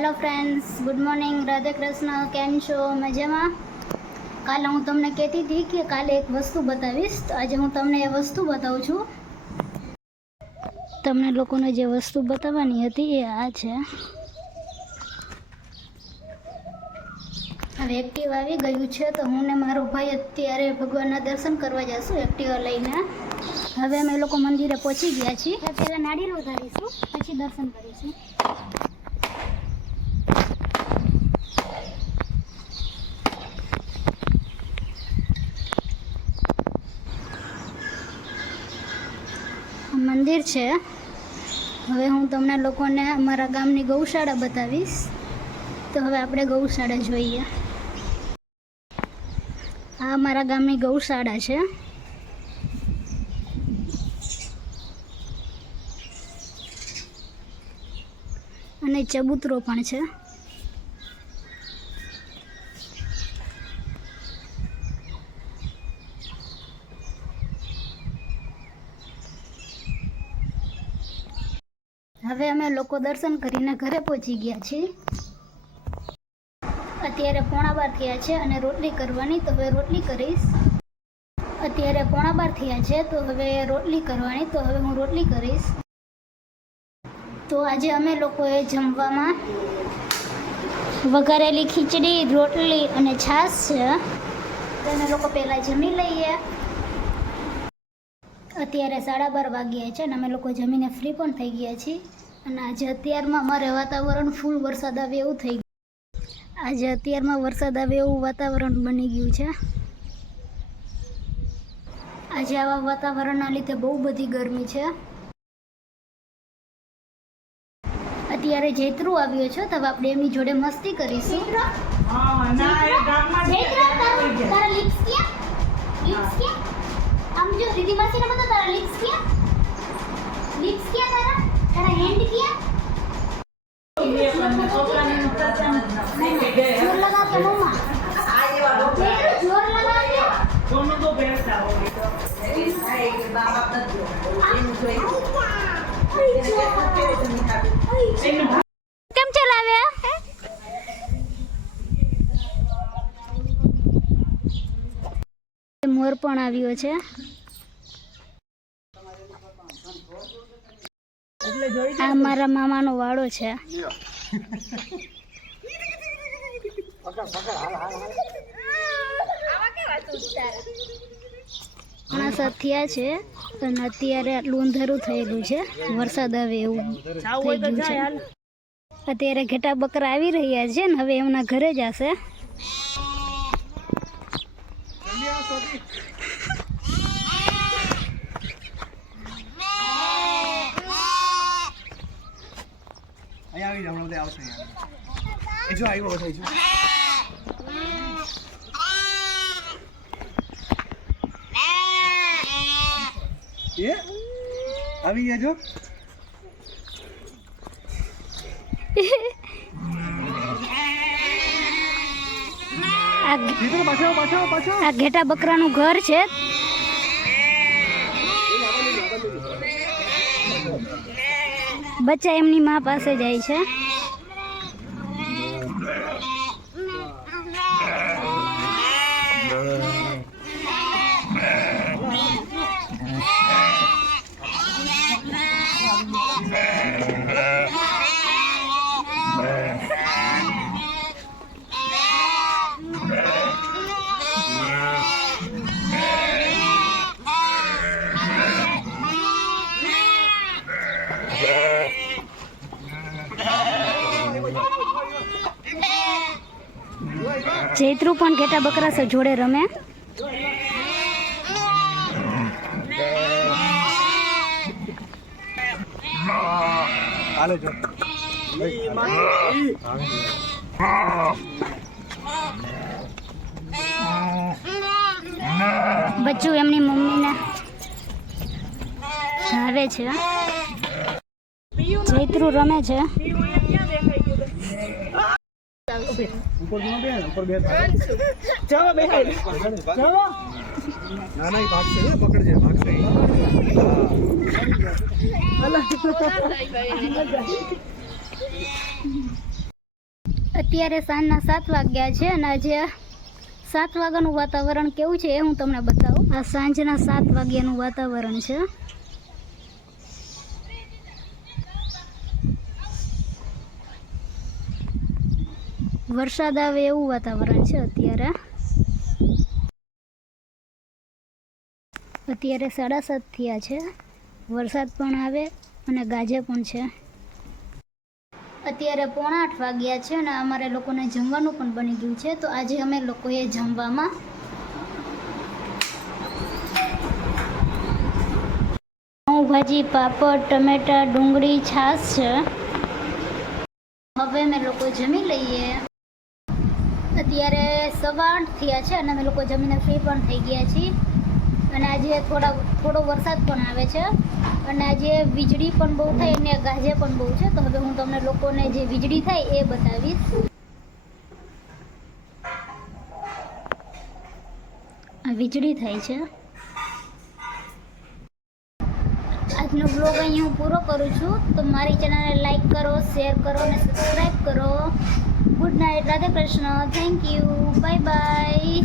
Hello friends, good morning, Radhe Krishna. કેમ છો? મજામાં? કાલે હું તમને કહેતી હતી કે કાલે એક વસ્તુ બતાવીશ, તો આજે હું તમને એ વસ્તુ બતાવું છું. તમને લોકોને જે વસ્તુ બતાવવાની હતી એ આ છે. હવે એક્ટિવા આવી ગયું છે, તો હું ને મારો ભાઈ અત્યારે ભગવાનના દર્શન કરવા જઈશું એક્ટિવા લઈને. હવે અમે લોકો મંદિરે પહોંચી ગયા છીએ. પહેલાં નાળિયેર વધારીશું, પછી દર્શન કરીશું. મંદિર છે. હવે હું તમને લોકોને અમારા ગામની ગૌશાળા બતાવીશ. તો હવે આપણે ગૌશાળા જોઈએ. આ અમારા ગામની ગૌશાળા છે. અને ચબૂતરો પણ છે. હવે અમે લોકો દર્શન કરીને ઘરે પહોંચી ગયા છીએ. અત્યારે 11:15 થયા છે અને રોટલી કરવાની, તો હવે રોટલી કરીશ. અત્યારે 11:15 થયા છે, તો હવે રોટલી કરવાની, તો હવે હું રોટલી કરીશ. તો આજે અમે લોકોએ જમવામાં વઘારેલી ખીચડી, રોટલી અને છાશ છે. તો અમે લોકો પહેલાં જમી લઈએ. અત્યારે 12:30 વાગ્યા છે અને અમે લોકો જમીને ફ્રી પણ થઈ ગયા છીએ. અને આજે અત્યારમાં અમારે વાતાવરણ ફૂલ વરસાદ આવે એવું થઈ ગયું. આજે અત્યારમાં વરસાદ આવે એવું વાતાવરણ બની ગયું છે. આજે આવા વાતાવરણના લીધે બહુ બધી ગરમી છે. અત્યારે જૈત્રુ આવ્યો છે, તો આપણે એમની જોડે મસ્તી કરીશું. તારા લિપ્સ ક્યાં? આમ જો દીદી માસીને બતા, તારા લિપ્સ ક્યાં તારા હેન્ડ ક્યાં? જોર લગા કે મમ્મા, જોર લગા કે दोनों तो बैठता होगी तो કેમ ચલાવ્યા? મોર પણ આવ્યો છે. આ મારા મામાનો વાડો છે. ઘણા થયા છે અને અત્યારે આટલું અંધારું થયેલું છે. વરસાદ આવે એવું થઈ ગયું છે. અત્યારે ઘેટા બકરા આવી રહ્યા છે ને હવે એમના ઘરે જશે. આવી ગયા જો. આ ઘેટા બકરાનું ઘર છે. બચ્ચા એમની મા પાસે જાય છે. જૈત્રુ પણ ઘેટા બકરા જોડે રમે. બચ્ચું એમની મમ્મીને ધાવે છે. જૈત્રુ રમે છે. ઉપર બે ચાલો બેહાઈ ચાલો. ના ના ભાગશે, પકડજે, ભાગશે. અત્યારે સાંજના 7 વાગ્યા છે અને આજે 7 વાગ્યાનું વાતાવરણ કેવું છે એ હું તમને બતાવું. આ સાંજના 7 વાગ્યાનું વાતાવરણ છે. વરસાદ આવે એવું વાતાવરણ છે અત્યારે. અત્યારે 7:30 થયા છે. વરસાદ પણ આવે અને ગાજે પણ છે. અત્યારે 7:45 વાગ્યા છે અને અમારે લોકોને જમવાનું પણ બની ગયું છે. તો આજે અમે લોકોએ જમવામાં ભાજી, પાપડ, ટમેટા, ડુંગળી, છાશ છે. હવે અમે લોકો જમી લઈએ. અત્યારે 8:15 થયા છે અને અમે લોકો જમીને ફ્રી પણ થઈ ગયા છીએ. અને આજે થોડો વરસાદ પણ આવે છે અને આજે વીજળી પણ બહુ થાય અને ગાજે પણ બહુ છે. તો હવે હું તમને લોકોને જે વીજળી થાય એ બતાવીશ. આ વીજળી થાય છે. આજનો બ્લોગ અહીં હું પૂરો કરું છું. તો મારી ચેનલને લાઈક કરો, શેર કરો અને સબસ્ક્રાઈબ કરો. Good night. Radhe Krishna. Thank you. Bye bye.